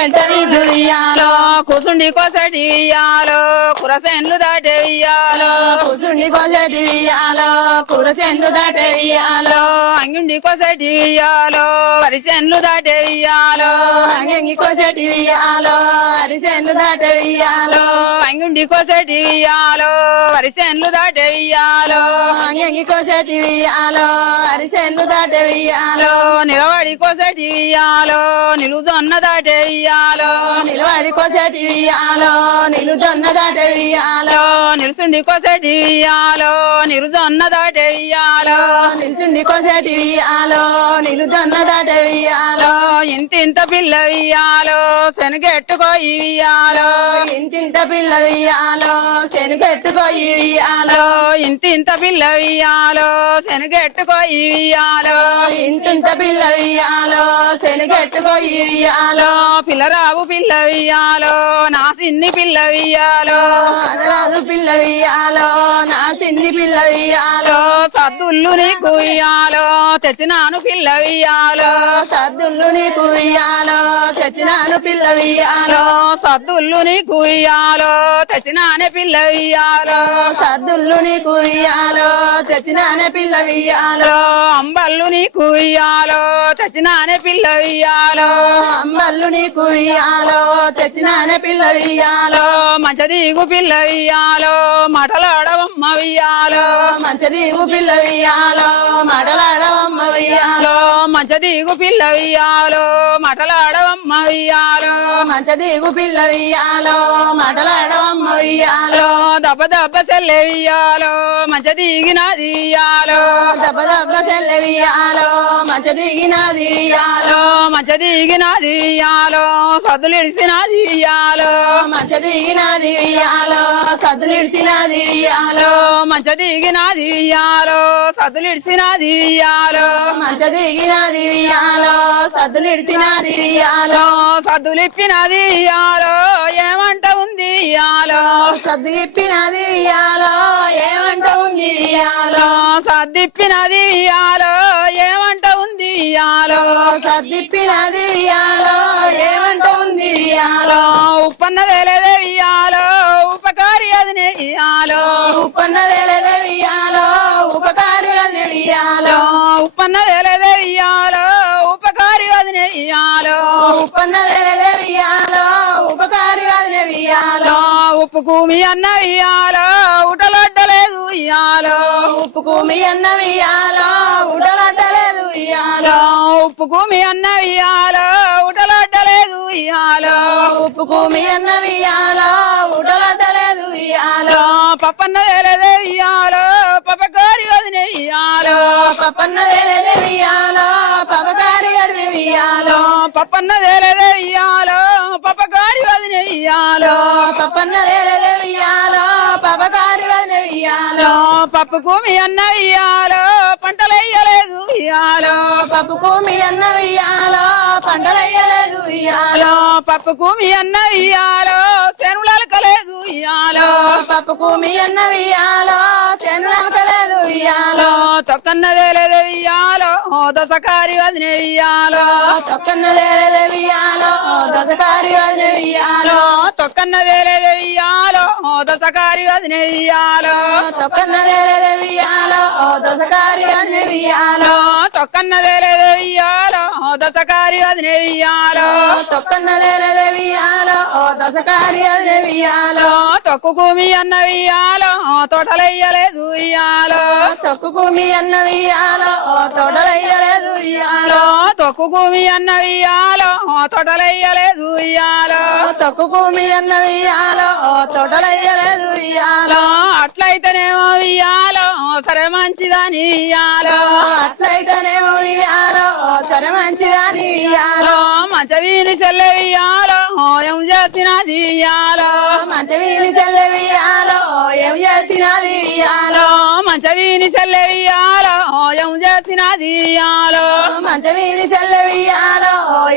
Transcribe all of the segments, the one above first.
పెట్టని ఇయ్యాలో కుసుండి కోసటి ఇయ్యాలో కురసేన్లు దాటే ఇయ్యాలో కూసుండి కోసేటి ఇయ్యాలో కూరసేన్లు దాటే ఇయ్యాలో అంగుండి కోసటి ఇయ్యాలో వరిసేన్లు దాటే ఇయ్యాలో అంగంగి కోసేటి ఇయ్యాలో అరిసేన్లు దాటే ఇయ్యాలో అంగుండి కోసటి వరిసేన్లు దాటే ఇయ్యాలో అంగంగి కోసేటి అరిసేన్లు దాటే నిలబడి కోసటి ఇయ్యాలో నిలుజొన్న దాటే ఇయ్యాలో నిలబడి కోసేటి నిలుజొన్న దాటే ఇయ్యాలో నిలుసుండి కోసటి ఇయ్యాలో నిలుజొన్న దాటే ఇయ్యాలో నిల్చుండి కోసేటి ఇయ్యాలో నిలుజొన్న దాటే ఇయ్యాలో ఇంత ఇంత పిల్ల ఇయ్యాలో శనగెట్టుకో ఇయ్యాలో ఇంతింత పిల్ల ఇయ్యాలో శని పెట్టుకో ఇయ్యాలో ఇంత ఇంత పిల్ల ఇయ్యాలో శనగెట్టుకో ఇయ్యాలో ఇంతింత పిల్ల ఇయ్యాలో శని పెట్టుకో ఇయ్యాలో పిల్లరావు పిల్ల ఇయ్యాలో నా సిన్ని పిల్ల ఇయ్యాలో అదరాజు పిల్ల ఇయ్యాలో నా సిన్ని పిల్ల ఇయ్యాలో సద్దుళ్ళు నీకు ఇయ్యాలో తెచ్చినాను పిల్ల ఇయ్యాలో సద్దుళ్ళు నీకు ఇయ్యాలో తెచ్చినాను పిల్ల ఇయ్యాలో సద్దుళ్ళు నీకు ఇయ్యాలో తెచ్చినానే పిల్ల ఇయ్యాలో సద్దుళ్ళు నీకు ఇయ్యాలో తెచ్చినానే పిల్ల ఇయ్యాలో అంబళ్ళు నీకు ఇయ్యాలో తెచ్చినానే పిల్ల ఇయ్యాలో అమ్మల్లు నీకు ఇయ్యాలో తెచ్చినానే పిల్ల ఇయ్యాలో మంచదీగు పిల్ల ఇయ్యాలో మటలాడవమ్మ ఇయ్యాలో మంచదీవు పిల్ల ఇయ్యాలో మడలాడవమ్మ ఇయ్యాలో మంచదీగు పిల్ల ఇయ్యాలో మటలాడవమ్మ ఇయ్యాలో మంచదీవు పిల్ల ఇయ్యాలో మడలాడవమ్మ ఇయ్యాలో దెబ్బ దెబ్బ సెల్లె ఇయ్యాలో మంచదీగినది ఇయ్యాలో దెబ్బ దెబ్బ సెల్లె ఇయ్యాలో మంచదిగినది ఇయ్యాలో మంచదీగినది ఇయ్యాలో సద్దులిడిసినది ఇయ్యాలో మంచదిగినది ఇయ్యాలో సద్దులిడిసినది ఇయ్యాలో మంచదీగినది ఇయ్యాలో సద్దులిడిసినది ఇయ్యాలో మంచదిగినది ఇయ్యాలో సద్దులిడిసినది ఇయ్యాలో సద్దులిప్పినది ఇయ్యాలో ఏమంట ఉంది ఇయ్యాలో సద్దు ఇప్పినది ఇయ్యాలో ఏమంట ఉంది ఇయ్యాలో సద్దిప్పినది ఇయ్యాలో ఏమంట ఉంది ఇయ్యాలో సద్దిప్పినది ఇయ్యాలో ఏమంట ఉంది ఇయ్యాలో ఉప్పన్న తేలేదే ఇయ్యాలో ఉపకారి అది ఇయ్యాలో ఉప్పన్న తేలేదే ఇయ్యాలో ఉపకారి వదిన ఇయ్యాలో ఉపకారి వదిన ఇయ్యాలో ఉప్పు కూమి అన్న ఇయ్యాలో ఉటలొడ్డలేదు ఇయ్యాలో. ఉప్పుకు మీ అన్న ఇయ్యాలో ఉడలట్టలేదు ఇయ్యాలో. ఉప్పు కూమి అన్న ఇయ్యాలో ఉటలొడ్డలేదు ఇయ్యాలో. ఉప్పుకు మీ అన్న ఇయ్యాలో ఉడలట్టలేదు ఇయ్యాలో. పప్పన్న తేలేదే ఇయ్యాలో పప్పకారి వదిన ఇయ్యాలో. పప్పన్న తేలేదే ఇయ్యాలో పపకారి అడివి ఇయ్యాలో. పప్పన్న తేలేదే ఇయ్యాలో పప్పకారి వదిన ఇయ్యాలో. పప్పన్న ఇయ్యాలో. పప్పుకు మీ అన్న ఇయ్యాలో పంటలెయ్యలేదు ఇయ్యాలో. పప్పుకు మీ అన్న ఇయ్యాలో పంటలయ్యలేదు ఇయ్యాలో. పప్పుకు మీ అన్న ఇయ్యాలో శనులకలేదు ఇయ్యాలో. పప్పుకు మీ అన్న ఇయ్యాలో చెను నలకలేదు ఇయ్యాలో. తొక్కన్న తేలేదే ఇయ్యాలో దశకారి వదిన ఇయ్యాలో. చొక్కన్న తేలేదే ఇయ్యాలో దశకారి వదిన ఇయ్యాలో. తొక్కన్న తేలేదే ఇయ్యాలో దశకారి వదిన ఇయ్యాలో. చొక్కన్న తేలేదే ఇయ్యాలో దశకారి వదిన ఇయ్యాలో తొక్కన్న తేలేదే ఇయ్యాలో దశకారి వదిన ఇయ్యాలో తొక్కన్న తేలేదే ఇయ్యాలో దశకారి వదిన ఇయ్యాలో తొక్కుకు మీ అన్న ఇయ్యాలో తోటలెయ్యలేదు ఇయ్యాలో. తొక్కుకు మీ అన్న ఇయ్యాలో తొడలయ్యలేదు ఇయ్యాలో. తొక్కుకు మీ అన్న ఇయ్యాలో తోటలెయ్యలేదు ఇయ్యాలో. తొక్కుకు మీ అన్న ఇయ్యాలో తొడలయ్యలేదు ఇయ్యాలో. అట్లయితేనేమో ఇయ్యాలో సరే మంచిదని ఇయ్యాలో. అట్లయితేనేమో ఇయ్యాలో సరే మంచిదని ఇయ్యాలో మంచవీని చెల్లె ఇయ్యాలో ఏం చేసినది ఇయ్యాలో మంచమీని చెల్లెవియాలో ఏం చేసినది ఇయ్యాలో మంచవీని చెల్లె ఇయ్యాలో ఏం చేసినది ఇయ్యాలో మంచమీని చెల్లెవియాలో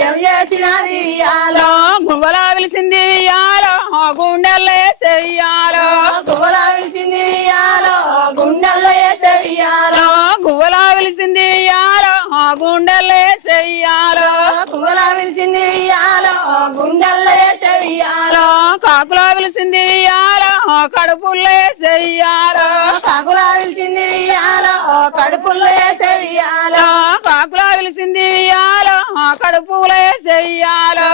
ఏం చేసినది ఇయ్యాలో గువ్వలా పిలిచింది ఇయ్యాలో గుండెల్లో వేసేయాలో గువ్వలా పిలిచింది ఇయ్యాలో గుండెల్లో వేసే ఇయ్యాలో గువ్వలా పిలిచింది ఇయ్యాలో గుండెల్లో వేసేయాలో గువ్వలా పిలిచి పిలిచింది వియాలో గుండెల్లో వియాలో కాకులా పిలిచింది ఇయ్యాల కడుపుల్లో వేసేయాలో కాకులా పిలిచింది వియాలో కడుపుల్లో వియాలో కాకులా పిలిచింది ఇయ్యాల కడుపులో వేసేయాలో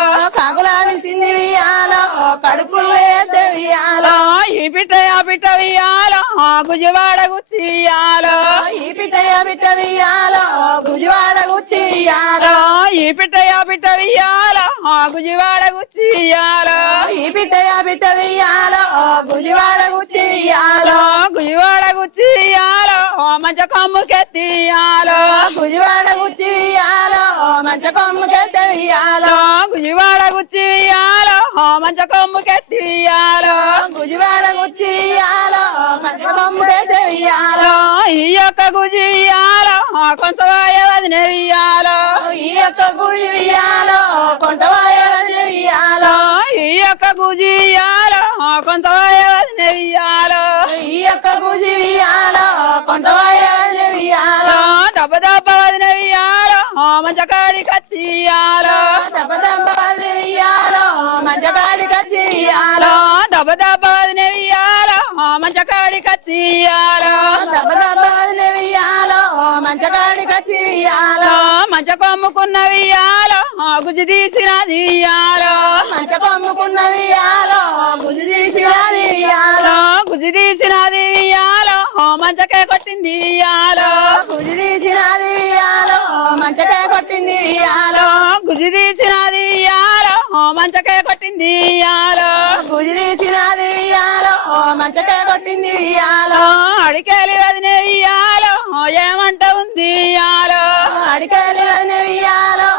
కాకులా పిలిచింది వియాలో కడుపుల్లో వేసే వియాలో. ఈ పిట్ట ఆ పిట్ట ఇయ్యాలో గుజవాడ గుచ్చియాలో ఈ పిట్టయ్య పిట్ట వియాలో గుజవాడ గుచ్చి వియాలో. ఈ పిట్ట ఆ పిట్ట ఇయ్యాలో గుజవాడ గుచ్చియాలో ఈ పిట్టయ్య పిట్ట వియాలో గుజవాడ గుచ్చి వియాలో. గుజవాడ గుచ్చియాలో మంచ కమ్ముకెత్తియాలో గుజవాడ గుచ్చి వియాలో మంచ కొమ్ముకేసే వియాలో. గుజవాడ గుచ్చియాలో మంచ కమ్ముకెత్తియాలో గుజవాడ గుచ్చి వియాలో మంచ కొమ్ముడేసే వియాలో ఈ యొక్క గుజియాలో కొంచెం వదిన వియాలో ఈ యొక్క గుడి వియాలో కొంటవాయ వదిన వియాలో ఈ యొక్క గుజియాలో కొంచెం వదిన వియాలో ఈ యొక్క గుజి వియాలో కొంటవాయ వదిన వదిన వియాలో మంచ కాడికి వచ్చియాలో దెబ్బ దెబ్బ వదిన వియాలో మంచగాడి కచ్చి వియాలో దెబ్బ దెబ్బ వదిన వియాలో మంచ కాడికి వచ్చియాలో దెబ్బ దెబ్బ వదిన వియాలో మంచగాడి కచ్చి వియాలో మంచ కొమ్ముకున్న వియాలో గుజి తీసిన దియాలో మంచ కొమ్ముకున్న వియాలో గుజి తీసినది వియాలో గుజి తీసిన దియాలో మంచకే కొట్టింది ఇయ్యాలో గుజి తీసినది ఇయ్యాలో మంచకే కొట్టింది ఇయ్యాలో. గుజి తీసినది వియాలో మంచకే కొట్టింది వియాలో అడికేలి వదిన ఇయ్యాలో. ఏమంట ఉంది ఇయ్యాలో. అడికెళ్ళి వదిన వియాలో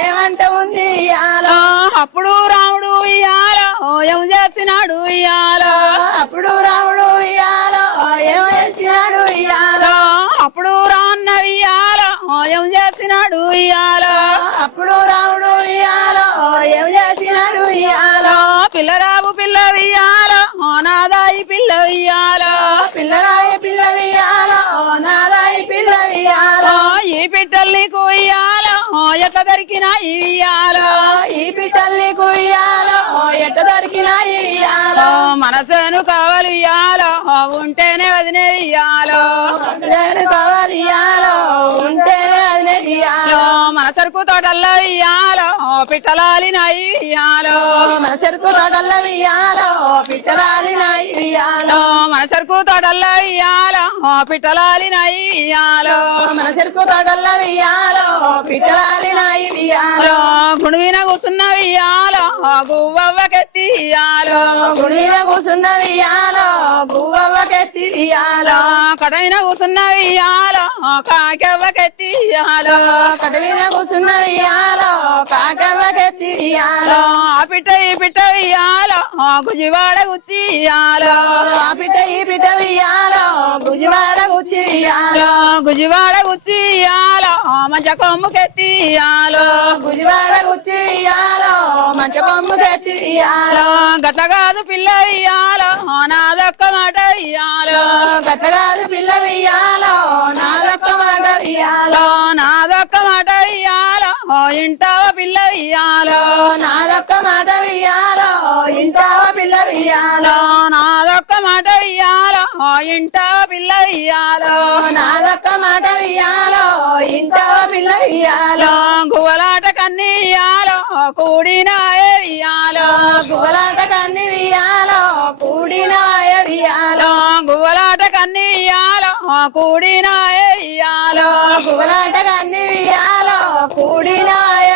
ఏమంట ఉంది వియాలో అప్పుడు రాముడు ఇయ్యాలో. ఏం చేసినాడు ఇయ్యాలో. అప్పుడు రాముడు వియాలో ఏమో చేసినాడు వియాలో అప్పుడు రాన్న ఇయ్యాలో ఏం చేసినాడు ఇయ్యాలో. అప్పుడు రాముడు వియాలో ఏం చేసినాడు వియాలో పిల్లరాబు పిల్ల ఇయ్యాలో నాదాయి పిల్ల ఇయ్యాలో. పిల్లరాయ పిల్ల వియాలో నాదాయి పిల్ల వియాలో ఈ పిట్టల్ని కొయ్యాలో ఎట్లా దొరికినా ఇయ్యాలో. ఈ పిట్టల్ని కుయ్యాలో ఎట్ట దొరికిన ఇయాలో మనసేను కావాలి ఇయ్యాలో ఉంటేనే వదినే ఇయ్యాలో కావాలి ఇయాలో ఉంటేనే అది నెయ్యాలో మన సరుకు తోటల్లో ఇయ్యాలో. పిట్టలాలిన ఇయ్యాలో మన చెరుకు తోటల్లో వియాలో పిట్టరాలి నాయి వియాలో మన సరుకు తోటల్లో ఇయ్యాలో పిట్టలాలిన ఇయ్యాలో మన చెరుకు తోటల్లో వియాలో పిట్టరాలి నాయి వియాలో గుణవిన కూసున్న ఇయ్యాలో గువ్వకెత్తి ఇయ్యాలో గుడిలో కూసున్న వియాలో గువ్వకెత్తి వియాలో కడైన కూసున్న ఇయ్యాలో కాకెవ్వకెత్తి ఇయ్యాలో కటవిన కూసున్న వియాలో కాకవ్వకెత్తి వియాలో ఆ పిట్ట ఈ పిట్ట ఇయ్యాలో. గుజివాడ గుచ్చి ఇయ్యాలో. ఆ పిట్ట ఈ పిట్ట వియాలో గుజివాడ గుచ్చి గుజివాడ గుచ్చి ఇయ్యాలో. మంచ కొమ్ముకెత్తి ఇయ్యాలో. గుజివాడ గుచ్చి మంచ గట్ల కాదు పిల్ల ఇయ్యాలో. నాదొక్క మాట ఇయ్యాలో గట్టగాదు పిల్ల వియాలో నాదొక్క మాట వియాలో నాదొక్క మాట ఇయ్యాలో ఇంటావ పిల్ల ఇయ్యాలో నాదొక్క మాట వియాలో ఇంటావ పిల్ల వియాలో నాదొక్క మాట ఇయ్యాలో ఇంటావ పిల్ల ఇయ్యాలో నాదొక్క మాట వియాలో ఇంటావ పిల్ల వియాలో గువలాట కన్ని ఇయ్యాలో కూడినాయే ఇయ్యాలో గువ్వలాట కన్ని వియాలో కూడినాయ గువలాట కన్ని ఇయ్యాలో. కూడినాయే గువ్వలాట కన్ని కూడినాయ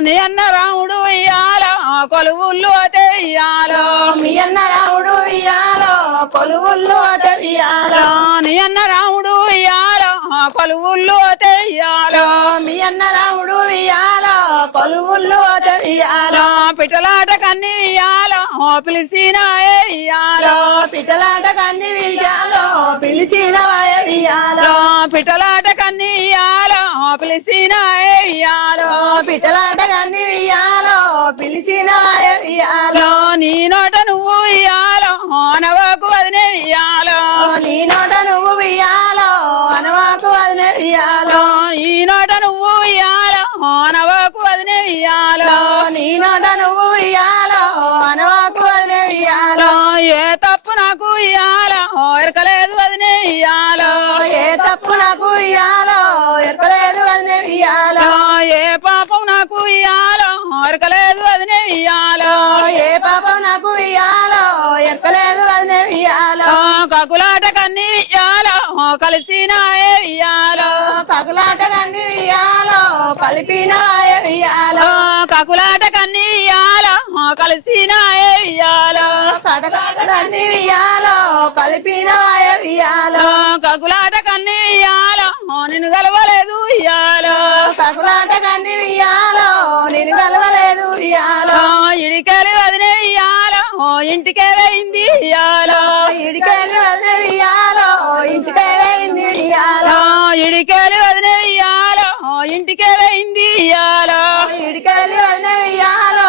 నీ అన్న రాముడు ఇయ్యాలో కొలువుళ్ళు అతే ఇయ్యాలో. మీ అన్న రాముడు వియాలో కొలువుల్లో నీ అన్న రాముడు ఇయ్యాలో ఇయ్యాలో. మీ అన్న రాముడు కొలువుల్లో పిట్టలాట కన్ని ఇయ్యాలో పిలిచినాయే ఇయ్యాలో. పిట్టలాట కన్ని వియాలో పిలిచిన పిట్టలాట కన్ని ఇయ్యాలో పిలిచినాయే ఇయ్యాలో. పిట్టలాట కన్ని వియాలో పిలిచిన వాయ వియాలో నీ నోట నువ్వు ఇయ్యాలో అనవాకు వదినే ఇయ్యాలో నీ నోట నువ్వు వియాలో అనవాకు వదిన వియాలో నీ నోట నువ్వు ఇయ్యాలో అనవాకు వదినే ఇయ్యాలో నీ నోట నువ్వు ఇయ్యాలో అనవాకు వదిలే ఇయ్యాలో ఏ తప్పు నాకు ఇయ్యాలో ఎరకలేదు వదినే ఇయ్యాలో ఏ తప్పు నాకు ఇయ్యాలో ఎరకలేదు వదిలే ఇయ్యాలో ఏ పాపం నాకు ఇయ్యాలో ఎరకలేదు వదినే ఇయ్యాలో. ఏ పాపం నాకు ఇయ్యాలో? ఎరకలేదు వదిలే ఇయ్యాలో? కకులాట కన్ని ఇయ్యాలో కలిసిన ఇయ్యాలో. కకులాట కన్ని ఇయ్యాలో కలిపిన ఇయ్యాలో? కకులాట కన్ని ఇయ్యాలో కలిసిన ఇయ్యాలో. కటకాట కన్ని ఇయ్యాలో కలిపిన ఇయ్యాలో? కకులాట కన్ని ఇయ్యాలో నిన్ను కలవలేదు ఇయ్యాలో. ఇంటికే వేయింది ఇయ్యాలో? ఇడికెళ్ళి వదిలే ఇయ్యాలో ఇంటికే వేయింది ఇయ్యాలో ఇడికెళ్ళి వదిలే ఇయ్యాలో ఇంటికే వేయింది వదిలే ఇయ్యాలో?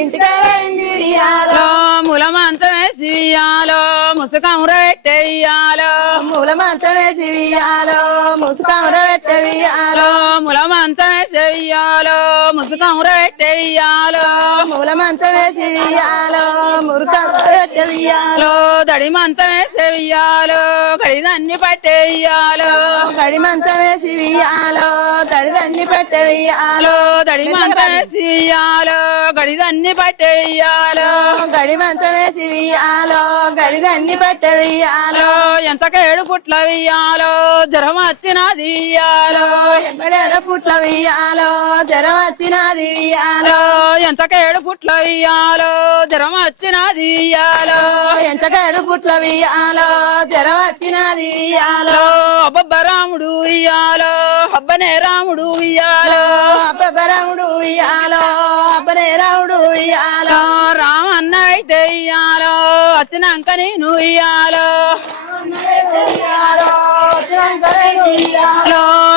ఇంటికే వేయింది ఇయ్యాలో? ముల మంచం వేసి ఇయ్యాలో ముసుకం రెట్టే ఇయ్యాలో మూల మంచం వేసి ఇయ్యాలో ముసుకమర పెట్టే ఇయ్యాలో ముల మంచం వేసి ఇయ్యాలో ముసుకం రెట్టే ఇయ్యాలో మూల మంచం వేసి ఇయ్యాలో మురుక పెట్టే ఇయ్యాలో దడి మంచం వేసి ఇయ్యాలో కడిదన్ని పట్టే ఇయ్యాలో గడి మంచం వేసి ఇయ్యాలో తడిదన్ని పెట్టే ఇయ్యాలో దడి మంచం వేసి గడిదన్ని పట్టే ఇయ్యాలో గడి మంచం వేసి ఇయ్యాలో గడిదన్ని పెట్టే ఇయ్యాలో ఎంతకేడు పుట్ల ఇయ్యాలో జ్వరం వచ్చినది ఇయ్యాలో ఎంబడేడ పుట్ల ఇయ్యాలో జ్వరం వచ్చినది ఇయ్యాలో ఎంతకేడు పుట్ల ఇయ్యాలో జ్వరం వచ్చినది ఇయ్యాలో ఎంచకేడు పుట్ల ఇయ్యాలో జ్వరం వచ్చినది ఇయ్యాలో అబ్బబ్బ రాముడు ఇయ్యాలో అబ్బనే రాముడు ఇయ్యాలో అబ్బరాముడు ఇయ్యాలో అబ్బనే రాముడు ఇయ్యాలో. రామన్న అయితే ఇయ్యాలో వచ్చినాక నేను ఇయ్యాలో.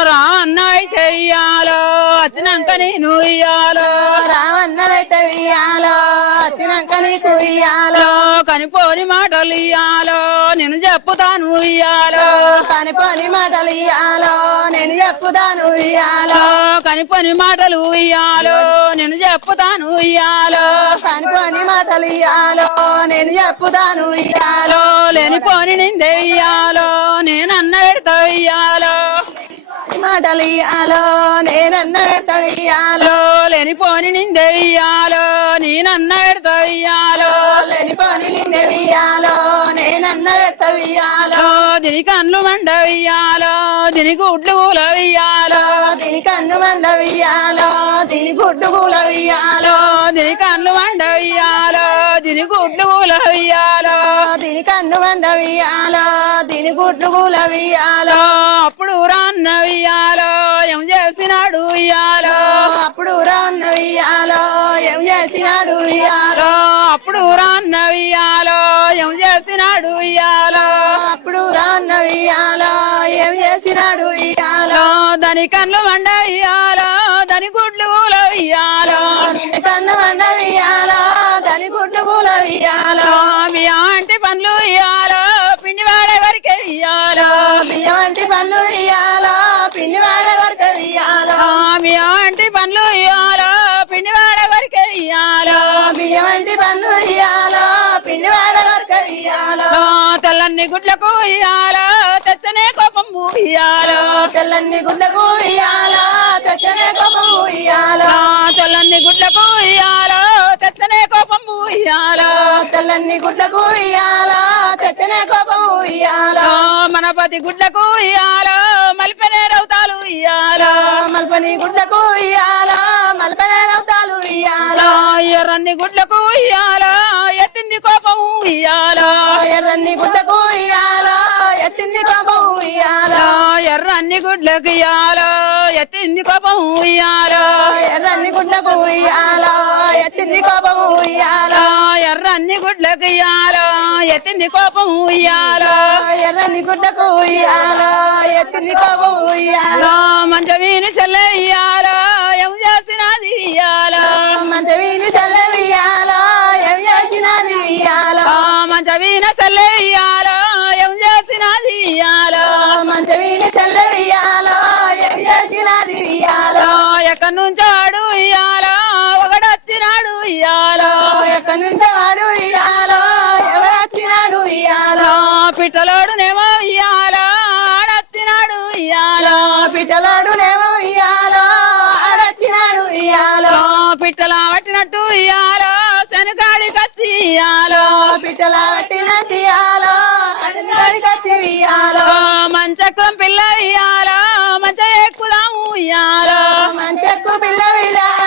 రామన్న అయితే ఇయ్యాలో వచ్చినాక నేను ఇయ్యాలో. రామన్నలైతే ఇయ్యాలో వచ్చినాక నీకు ఇయ్యాలో. కనిపోని మాటలు ఇయ్యాలో. చెప్పుతాను ఇయ్యాలో? కనిపోని మాటలు ఇయ్యాలో? నేను చెప్పుదాను ఇయ్యాలో? కనిపోని మాటలు ఇయ్యాలో? నేను చెప్పుతాను ఇయ్యాలో? కనిపోని మాటలు ఇయ్యాలో? నేను చెప్పుదాను ఇయ్యాలో? లేనిపోని నిందే ఇయ్యాలో? నేనన్న పెడతా ఇయ్యాలో? మాటలు ఇయ్యాలో నేనన్న ఇయ్యాలో లేనిపోని నిందే ఇయ్యాలో నేనన్న పెడతా ఇయ్యాలో లేనిపోని నిన్నే ఇయ్యాలో నేనన్న ఇయ్యాలో దీని కన్ను మండ ఇయ్యాలో దీని గుడ్లు ఇయ్యాలో దీని కన్ను మండ ఇయ్యాలో దీని గుడ్డు కూల ఇయ్యాలో దీని కన్ను మండ ఇయ్యాలో దీని గుడ్లు ఇయ్యాలో దీని కన్ను మండ ఇయ్యాలో దీని గుడ్డు కూల ఇయ్యాలో అప్పుడు రాన్న ఇయ్యాలో ఏం చేసినాడు ఇయ్యాలో అప్పుడు రాన్న ఇయ్యాలో ఏం చేసినాడు ఇయ్యాలో అప్పుడు రాన్న ఇయ్యాలో ఏం చేసినాడు ఇయ్యాలో అప్పుడు రాన్న ఇయ్యాలో ఏం చేసినాడు ఇయ్యాలో దాని కన్ను మండ ఇయ్యాలో దాని గుడ్లు ఇయ్యాలో దీని కన్ను మండ ఇయ్యాలో దాని గుడ్డు కూల ఇయ్యాలో మీ ఆంటి పండ్లు మీ ఆంటి పండ్లు ఇయ్యాలో? పిండి వాడే వరకే ఇయ్యాలో? బియ్యం వంటి పనులు ఇయ్యాలో? పిండి వాడ కొరక ఇయ్యాలో? తెల్లన్ని గుడ్లకు ఇయ్యాలో? తెచ్చనే కోపము ఇయ్యాలో? తెల్లన్ని గుడ్లకు ఇయ్యాలో? తెచ్చనే కోపము ఇయ్యాలో? తెల్లన్ని గుడ్లకు ఇయ్యాలో? తెల్లన్ని గుడ్లకు ఇయ్యాలో తెచ్చనే కోపము ఇయ్యాలో మన పతి గుడ్లకు ఇయ్యాలో మలిపెనే రౌతాలు ఇయ్యాలో మల్పని గుడ్లకు ఇయ్యాలో మల్పనే రౌతాలు ఇయ్యాలో ఎర్రన్ని గుడ్లకు ఇయ్యాలో ఎత్తింది కోపము ఇయ్యాలో ఎర్రన్ని గుడ్లకు ఇయ్యాలో ఎత్తింది కోపము ఇయ్యాలో ఎర్రన్ని గుడ్లకు ఇయ్యాలో ఎత్తింది కోపము ఇయ్యాలో ఎర్రన్ని గుడ్లకు ఇయ్యాలో ఎత్తింది కోపము ఇయ్యాలో ఎర్రన్ని గుడ్లకు ఇయ్యాలో. ఎత్తింది కోపము ఇయ్యాలో ఎర్రన్ని గుడ్లకు ఇయ్యాలో ఎత్తింది కోపము ఇయ్యాలో మంచ వీని చెల్లె ఇయ్యాలో. ఏం చేసినది ఇయ్యాలో. మంచి వీని చల్లవియ్యాలో ఏం చేసినది ఇయ్యాలో. మంచ వీన చెల్లె ఇయ్యాలో. ఏం చేసినది ఇయ్యాలో. మంచి వీని ఎక్కడి నుంచే వాడు ఇయ్యాలో ఎవడొచ్చినాడు ఇయ్యాలో? పిట్టలోడునేమో ఇయ్యాలో ఆడొచ్చినాడు ఇయ్యాలో. పిట్టలాడునేమో ఇయ్యాలో ఆడొచ్చినాడు ఇయ్యాలో. పిట్టల పట్టినట్టు ఇయ్యాలో శనకాడికి వచ్చి ఇయ్యాలో. పిట్టల పట్టినట్టు ఇయ్యాలో అతని కత్తి ఇయ్యాలో మంచక్కం పిల్ల ఇయ్యాలో మంచ ఎక్కుదాము ఇయ్యాలో. మంచెక్కు పిల్ల ఇయ్యాలో.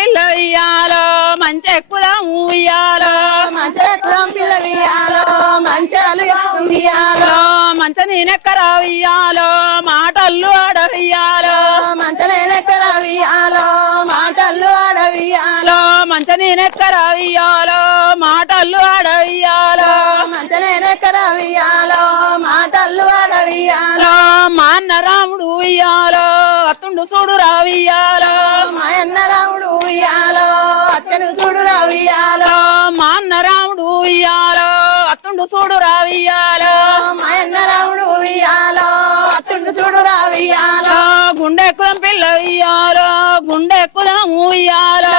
పిల్ల ఇయ్యాలో మంచి ఎక్కుదాము ఇయ్యాలో మంచెక్కుదాం పిల్ల ఇయ్యాలో మంచాలు ఇయ్యాలో మంచ నేనెక్కరా ఇయ్యాలో మాటల్లు ఆడవియ్యాలో. మంచనేనెక్కర ఇయ్యాలో మాటలు ఆడవియ్యాలో. మంచ నేనెక్కరా ఇయ్యాలో మాటల్లు ఆడవియ్యాలో. ఇయ్యాలో మాటలు ఆడవియ్యాలో. మా అన్న రాముడు ఇయ్యాలో అత్తుండు చూడు రావియ్యాలో. మా అన్న రాముడు ఇయ్యాలో అతను చూడు రావియ్యాలో మా అన్న రాముడు ఇయ్యాలో అత్తుండు చూడు రావియ్యాలో మా అన్న రాముడు ఇయ్యాలో అతను చూడు రావియ్యాలో గుండె ఎక్కుదాం పిల్ల ఇయ్యాలో గుండె ఎక్కుదాము ఇయ్యాలో.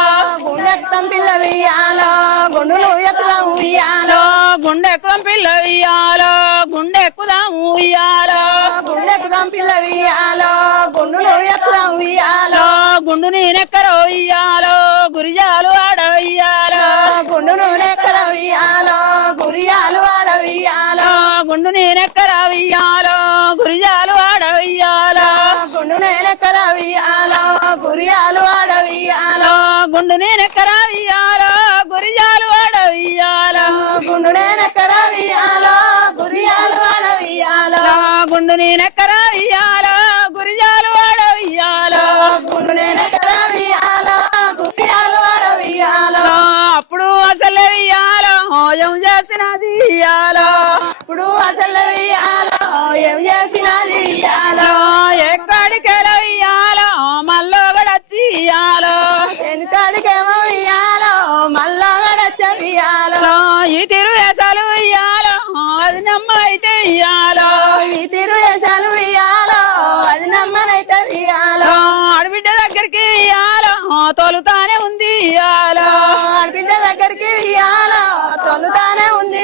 గుండెక్కం పిల్ల ఇయ్యాలో గుండులు ఎక్కుదాం ఇయ్యాలో. గుండె ఎక్కుదాం పిల్ల ఇయ్యాలో గుండె ఎక్కుదాము ఇయ్యాలో. గుండెక్కుదాం పిల్ల ఇయ్యాలో గుండులు ఎక్కుదాం ఇయ్యాలో. గుండు నేనెక్కరో ఇయ్యాలో గురిజాలు ఆడవియ్యాలో. గుండు నూనె ఎక్కరవియాలో గురియాలు ఆడవియాలో గుండు నేనెక్కరవియ్యాలో గురిజాలు ఆడవియ్యాలో. గుండు నేనెక్కరవియాలో గురియాలు ఆడవియాలో గుండు నేనెక్కరవియ్యాలో గురిజాలు ఆడవియ్యాలో. గుండు నేనెక్కరవియాలో గురియాలు ఆడవియాలో గుండు నేనెక్కరవియ్యాలో గురిజాలు ఏం చేసినది ఇయ్యాలో? ఇప్పుడు అసలు వియాలో ఏం చేసినది ఇయ్యాలో? ఎక్కడికి ఇయ్యాలో? మళ్ళీ గడచ్చి ఇయ్యాలో? వెనుకాడికేమో ఇయ్యాలో? మళ్ళా గడచ్చవియాలో ఈ తిరు వేసాలు ఇయ్యాలో? అది నమ్మ అయితే ఇయ్యాలో ఈ తిరు వేషాలు ఇయ్యాలో? అది నమ్మనైతే ఇయ్యాలో? ఆడబిడ్డ దగ్గరికి ఇయ్యాలో? తోలుతానే ఉంది ఇయ్యాలో?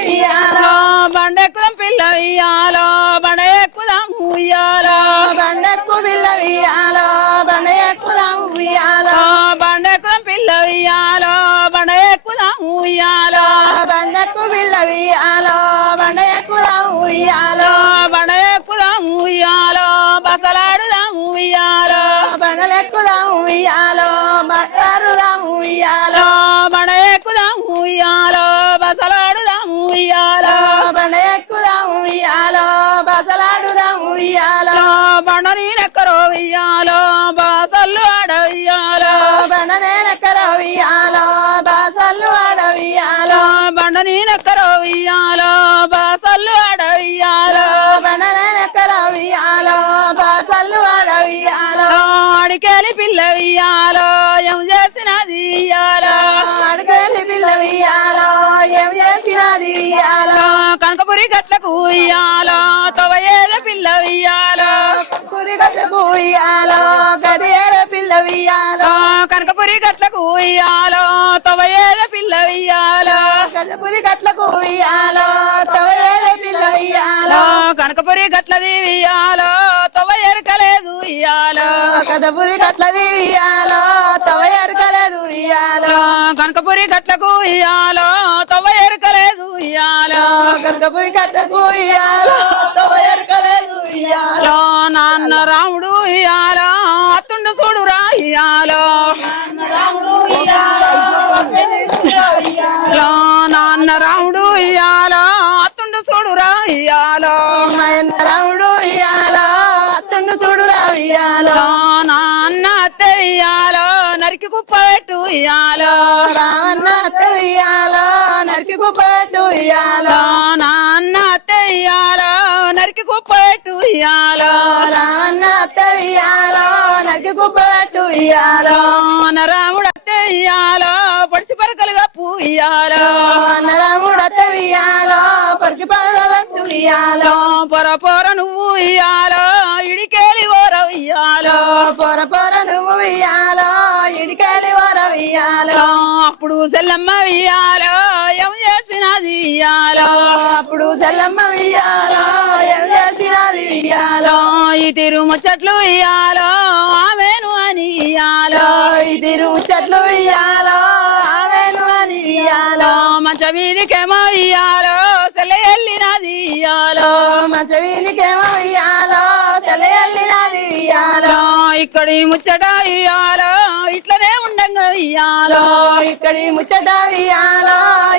ఇయ్యాలో? బండ ఎక్కుదాం పిల్ల ఇయ్యాలో? బండ ఎక్కుదాము ఇయ్యాలో బండెక్కు బిల్ల ఇయ్యాలో? బండ ఎక్కుదాం ఇయ్యాలో బండ ఎక్కుదాం పిల్ల ఇయ్యాలో? బండ ఎక్కుదాము ఇయ్యాలో బండెక్కు బిల్ల ఇయ్యాలో? బండ ఎక్కుదాం ఇయ్యాలో బండ ఎక్కుదాము ఇయ్యాలో బసలాడుదాము ఇయ్యాలో బండలెక్కుదాం ఇయ్యాలో బట్టారుదాం ఇయ్యాలో బండ ఎక్కుదాము ఇయ్యాలో బసలాడుదాము ఇయ్యాలో బండ ఎక్కుదాం ఇయ్యాలో బసలాడుదాం ఇయ్యాలో బండ నేనెక్కరో ఇయ్యాలో బాసల్లు ఆడవియ్యాలో బండ నేనెక్కర ఇయ్యాలో బాసల్లు ఆడవియ్యాలో బండ నేనెక్కరో ఇయ్యాలో బాసల్లు ఆడవియ్యాలో బండ నేనెక్కర ఇయ్యాలో బాసల్లు ఆడవియ్యాలో అడికెళ్ళి పిల్ల ఇయ్యాలో ఏం చేసినది ఇయ్యాలో కనకపురి గట్లకు ఇయ్యాలో తవయేద పిల్ల ఇయ్యాలో కురి గట్టకు ఇయ్యాలో గడియేర పిల్ల ఇయ్యాలో కనకపురి గట్లకు ఇయ్యాలో తవయేద పిల్ల ఇయ్యాలో గజపురి గట్లకు ఇయ్యాలో తవయేల పిల్ల ఇయ్యాలో కనకపురి గట్లది ఇయ్యాలో తవ ఎరకలేదు ఇయ్యాలో. గజపురి గట్లది ఇయ్యాలో తవ ఎరకలేదు ఇయ్యాలో. కనకపురి గట్లకు ఇయ్యాలో తవ ఎరకలేదు ఇయ్యాలో. గజపురి గట్టకు ఇయ్యాలో తవ ఎరకలేదు ఇయ్యాలో. నాన్న రాముడు ఇయ్యాలో అత్తుండు చూడురా ఇయ్యాలో. నాన్న రాముడు ఇయ్యాలో అత్తుండు చూడురా ఇయ్యాలో. రాముడు ఇయ్యాలో అత్తుండు రావియ్యాలో నాన్న అత్తే ఇయ్యాలో నరికి కుప్ప పెట్టు ఇయ్యాలో. రావన్న అత్త ఇయ్యాలో నరికి కుప్పట్టు ఇయ్యాలో. నాన్న అత్తే ఇయ్యాలో నరికి కుప్ప పెట్టు ఇయ్యాలో. రావన్న అత్త ఇయ్యాలో నరికి ఇయ్యాలో. రాముడు అత్తే ఇయ్యాలో పడిచి పరకలు కప్పు ఇయ్యాలో అన్న రాముడు అత్త ఇయ్యాలో. పరికి పడగలట్టు ఇయ్యాలో పొర పొర నువ్వు ఇయ్యాలో ఇడికేలి ఓర పొర పొర నువ్వు ఇయ్యాలో వర ఇయ్యాలో. అప్పుడు సెల్లమ్మ ఇయ్యాలో ఎం చేసినది ఇయ్యాలో. అప్పుడు సెల్లమ్మ ఇయ్యాలో ఏం చేసినది ఇయ్యాలో. ఈ తిరు ముచ్చట్లు ఇయ్యాలో ఆమెను అని ఇయ్యాలో. ఈ తిరు చెట్లు ఇయ్యాలో మంచ మీదికేమో ఇయ్యాలో సెల్ల ఎల్లినది ఇయ్యాలో మంచి వీనికేమో ఇయ్యాలో సెలయల్లినది ఇయ్యాలో ఇక్కడి ముచ్చట ఇయ్యాలో ఇట్లనే ఉండంగా ఇయ్యాలో ఇక్కడి ముచ్చట ఇయ్యాలో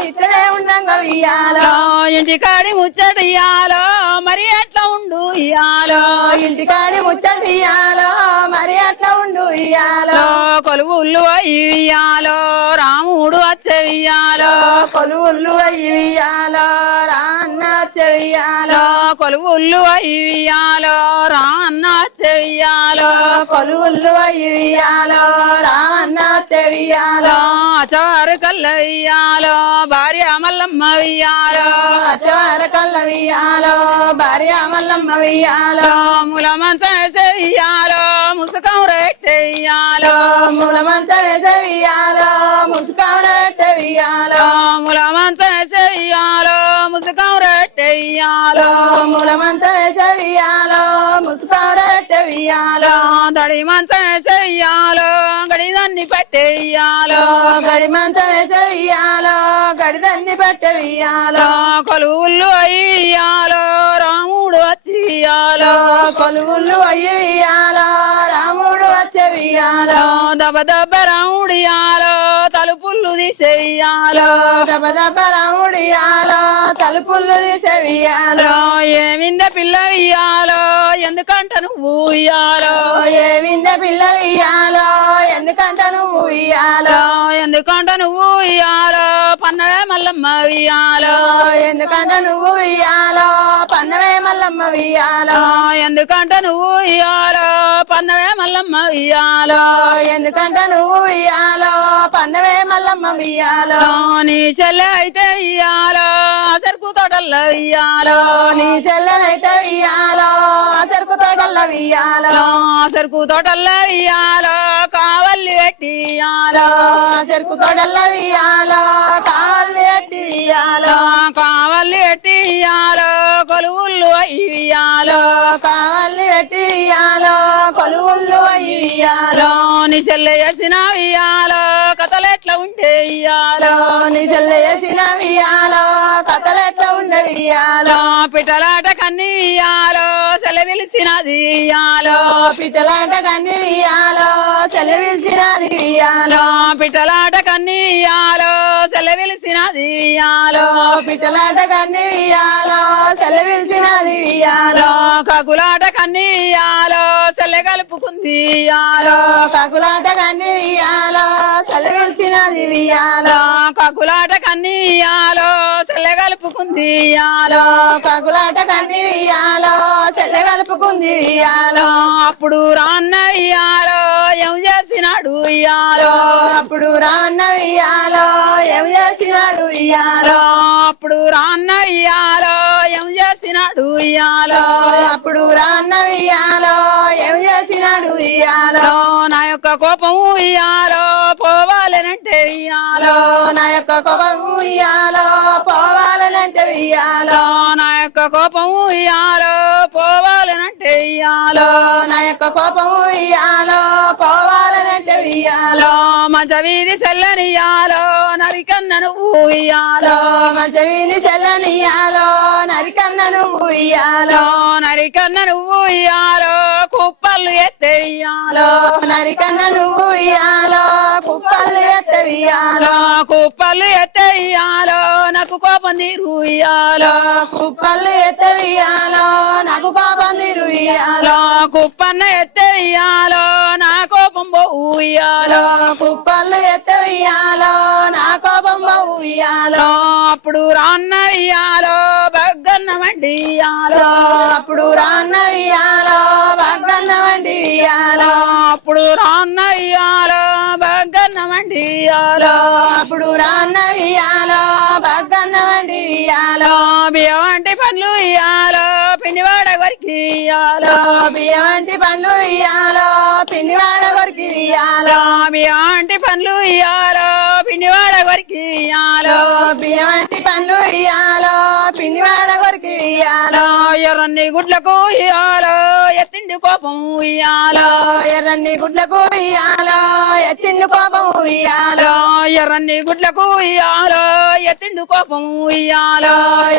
ఇక్కడే ఉండంగా ఇయ్యాలో. ఇంటికాడి ముచ్చట ఇయ్యాలో మరి ఎట్లా ఉండు ఇయ్యాలో? ఇంటికాడి ముచ్చట ఇయ్యాలో మరి అట్లా ఉండు ఇయ్యాలో? కొలువుళ్ళు ఇయ్యాలో రాముడు వచ్చేయాలో కొలువుళ్ళు ఇయ్యాలో రాన్న చెయ్యాలో కొలువుళ్ళు ఇయ్యాలో రాన్న చెయ్యాలో కొలువుళ్ళు ఇయ్యాలో రాన్న చెయ్యాలో అచవారు కల్లయ్యాలో భార్య మల్లమ్మ ఇయ్యాలో అచ్చవార కళ్ళ వియ్యాలో భార్య మల్లమ్మ వియ్యాలో. ముల మంచం వేసేయాలో ముసుకం రెట్టెయ్యాలో మూల మంచం వేసే వియ్యాలో ముసుకానట్ట వియ్యాలో. ముల మంచం వేసేయాలో ముసుకం రెట్టెయ్యాలో మూల మంచం వేసే వియ్యాలో ముసుకానట్ట వియ్యాలో. దడి మంచం వేసేయాలో గడిదాన్ని పెట్టేయాలో గడి మంచం వేసే వియ్యాలో గడిదన్ని పట్ట వియ్యాలో కొలువుళ్ళు అయ్యాలో రాముడు వచ్చియాలో కొలువుళ్ళు అయ్యి వియ్యాలో రాముడు వచ్చే వియ్యాలో దబ దబ రాముడియాలో తలుపుళ్ళు తీసేయాలో దబ దబ రాముడియాలో తలుపుళ్ళు తీసే వియ్యాలో ఏమింద పిల్ల ఇయ్యాలో ఎందుకంట నువ్వు ఇయ్యాలో ఏ వింద పిల్ల వియ్యాలో ఎందుకంట నువ్వు వియ్యాలో ఎందుకంట నువ్వు ఇయ్యాలో పన్నవే మల్లమ్మ ఇయ్యాలో ఎందుకంట నువ్వు వియ్యాలో పన్నవే మల్లమ్మ వియ్యాలో ఎందుకంట నువ్వు ఇయ్యాలో పన్నవే మల్లమ్మ ఇయ్యాలో ఎందుకంట నువ్వు వియ్యాలో పన్నవే మల్లమ్మ వియ్యాలో నీ చెల్లె అయితే ఇయ్యాలో సరుకు తోటల్లో ఇయ్యాలో. నీ చెల్లెనైతే వియ్యాలో చెరుకు తోటల్లో వియ్యాలో సరుకు తోటల్లో ఇయ్యాలో కావల్లి పెట్టి ఇయ్యాలో. చెరుకు తోటల్లో వియ్యాలో కాళ్ళు ఎట్టి వియ్యాలో కావల్లి పెట్టి ఇయ్యాలో కొలువుళ్ళు ఇయ్యాలో. కావాలి పెట్టి వియ్యాలో కొలువుళ్ళు అయ్యి వియ్యాలో నీ చెల్లె చేసిన ఇయ్యాలో కథలు ఎట్లా ఉంటే ఇయ్యాలో? నీ చెల్లె చేసిన వియ్యాలో? కథలు ఎట్లా ఉండే పిట్టలాట కన్ని ఇయ్యాలో సెల పిలిచినది ఇయ్యాలో పిట్టలాట కన్ని వియ్యాలో? సెలవిల్చినది వియ్యాలో? పిట్టలాట కన్ని ఇయ్యాలో సెల పిలిచినది ఇయ్యాలో పిట్టలాట కన్ని వియ్యాలో సెలవిల్చినది వియ్యాలో కాకులాట కన్ని ఇయ్యాలో సెల్లె కలుపుకుంది ఇయ్యాలో కాకులాట కన్ని వియ్యాలో సెలవిల్చినది వియ్యాలో కాకులాట కన్ని ఇయ్యాలో సెల్లె కలుపుకుంది ఇయ్యాలో కాకులాట కన్ని వియ్యాలో సెల్లె కలుపుకుంది వియ్యాలో అప్పుడు రాన్న ఇయ్యాలో ఏం చేసినాడు ఇయ్యాలో అప్పుడు రాన్న వియ్యాలో ఏం చేసినాడు వియ్యాలో అప్పుడు రాన్న ఇయ్యాలో ఏం చేసినాడు ఇయ్యాలో? అప్పుడు రాన్న వియ్యాలో ఏం చేసినాడు వియ్యాలో నా యొక్క కోపము ఇయ్యాలో పోవాలనంటే ఇయ్యాలో. నా యొక్క కోపము ఇయ్యాలో పోవాలనంటే వియ్యాలో నా యొక్క కోపము ఇయ్యాలో పోవాలనంటే ఇయ్యాలో. నా యొక్క కోపము ఇయ్యాలో పోవాలనంటే వియ్యాలో మంచ వీధి చెల్లనియాలో నరికన్న నువ్వు ఇయ్యాలో మంచి వీని సెల్లనియాలో నరికన్న నువ్వు ఇయ్యాలో నరికన్న నువ్వు ఇయ్యాలో కుప్పలు ఎత్తేయాలో నరికన్న నువ్వు ఇయ్యాలో కుప్పలు ఎత్తవియాలో కుప్పలు ఎత్తేయాలో నాకు కోపం తీరు ఇయ్యాలో కుప్పలు ఎత్తవియాలో నాకు కోపం తిరువియాలో కుప్పన్న ఎత్తేయాలో నా కోపం పోవు ఇయ్యాలో కుప్పలు ఎత్తవియాలో నా కోపం బహువియాలో అప్పుడు రాన్న ఇయ్యాలో బగ్గన్న వండి ఇయ్యాలో అప్పుడు రాన్న వియాలో బగ్గన్న వియాలో అప్పుడు రాన్న ఇయ్యాలో బగ్గన్న వండి ఇయ్యాలో అప్పుడు రాన్న వియాలో బగ్గన్న వంటి వియాలో బియ్యం వంటి పండ్లు ఇయ్యాలో పిండి వాడగ వరికి ఇయ్యాలో వంటి పండ్లు ఇయ్యాలో పిండి వాడ కొరికి ఇయ్యాలో. మీ ఆంటి పండ్లు ఇయ్యాలో పిండివాడ వరికి ఇయ్యాలో. బియ్యం వంటి పండ్లు ఇయ్యాలో పిండి వాడ కొరికి ఇయ్యాలో. ఎర్రన్ని గుడ్లకు ఇయ్యాలో ఎత్తిండి కోపం ఇయ్యాలో. ఎర్రన్ని గుడ్లకు ఇయ్యాలో ఎత్తిండు కోపం ఇయ్యాలో. ఎర్రన్ని గుడ్లకు ఇయ్యాలో ఎత్తిండి కోపం ఇయ్యాలో.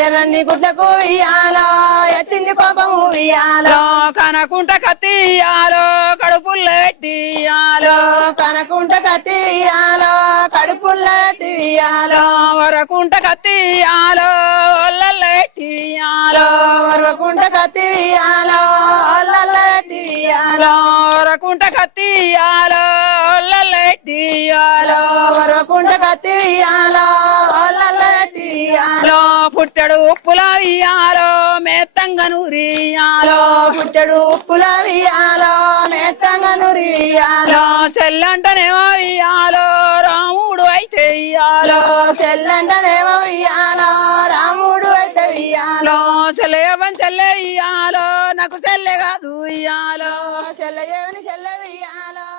ఎర్రన్ని గుడ్లకు ఇయ్యాలో ఎత్తిండు కోపం ఇయ్యాలో కనకుంట కత్తి ఇయ్యాలో కడుపుల్ల పెట్టి ఇయ్యాలో కనకుంట కత్తి ఇయ్యాలో కడుపుల్లటి ఇయ్యాలో వరకుంట కత్తి ఇయ్యాలో ఒళ్ళల్ల పెట్టి ఇయ్యాలో వరకుంట కత్తి ఇయ్యాలో అల్లల్లటి ఇయ్యాలో వరకుంట కత్తి ఇయ్యాలో ఒళ్ళల్ల పెట్టి ఇయ్యాలో వరకుంట కత్తి ఇయ్యాలో అల్లల్లటి ఇయ్యాలో పుట్టడు ఉప్పుల ఇయ్యాలో మెత్తంగా నూరియాలో పుట్టడు ఉప్పుల ఇయ్యాలో మెత్తంగా నురి ఇయ్యాలో సెల్లంటనేమో ఇయ్యాలో రాముడు అయితే ఇయ్యాలో. చెల్లంటనేమో ఇయ్యాలో రాముడు అయితే ఇయ్యాలో. సెలయవన్ చెల్లె ఇయ్యాలో నాకు చెల్లె కాదు ఇయ్యాలో. చెల్లెని చెల్లె على